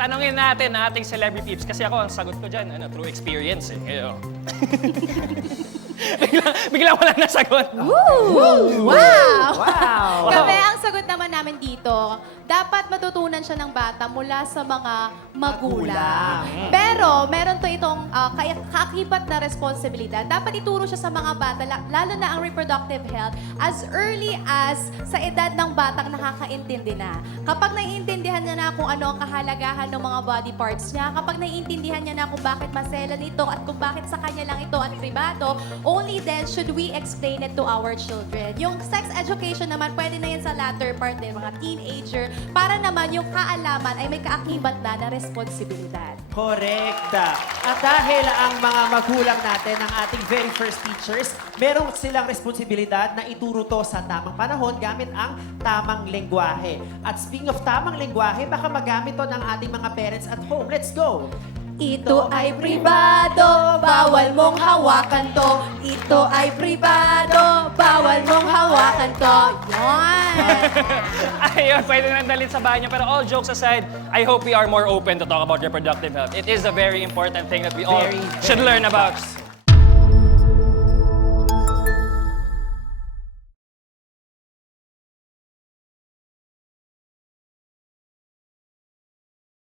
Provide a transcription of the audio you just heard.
Tanungin natin ang ating celebrity peeps kasi ako ang sagot ko dyan, through experience eh. Kaya, biglang wala na sagot. Woo! Wow! Wow! Kami, ang sagot naman namin dito, dapat matutunan siya ng bata mula sa mga magulang. Pero, meron to itong kaakibat na responsibilidad. Dapat ituro siya sa mga bata, lalo na ang reproductive health, as early as sa edad ng batang nakakaintindi na. Kapag naiintindihan niya na kung ano ang kahalagahan ng mga body parts niya, kapag naiintindihan niya na kung bakit maselan ito at kung bakit sa kanya lang ito at pribado, only then should we explain it to our children. Yung sex education naman, pwede na yan sa latter part din, mga teenager, para naman yung kaalaman ay may kaakibat na responsibilidad. Correct. At dahil ang mga magulang natin, ang ating very first teachers, meron silang responsibilidad na ituro to sa tamang panahon gamit ang tamang lengguwahe. At speaking of tamang lengguwahe, baka magamit to ng ating mga parents at home. Let's go! Ito ay pribado, bawal mong hawakan to. Ito ay pribado, bawal mong hawakan to. Yan! Ayun, pwede nang dalhin sa bahay niyo. Pero all jokes aside, I hope we are more open to talk about reproductive health. It is a very important thing that we all Very, should very learn about. much.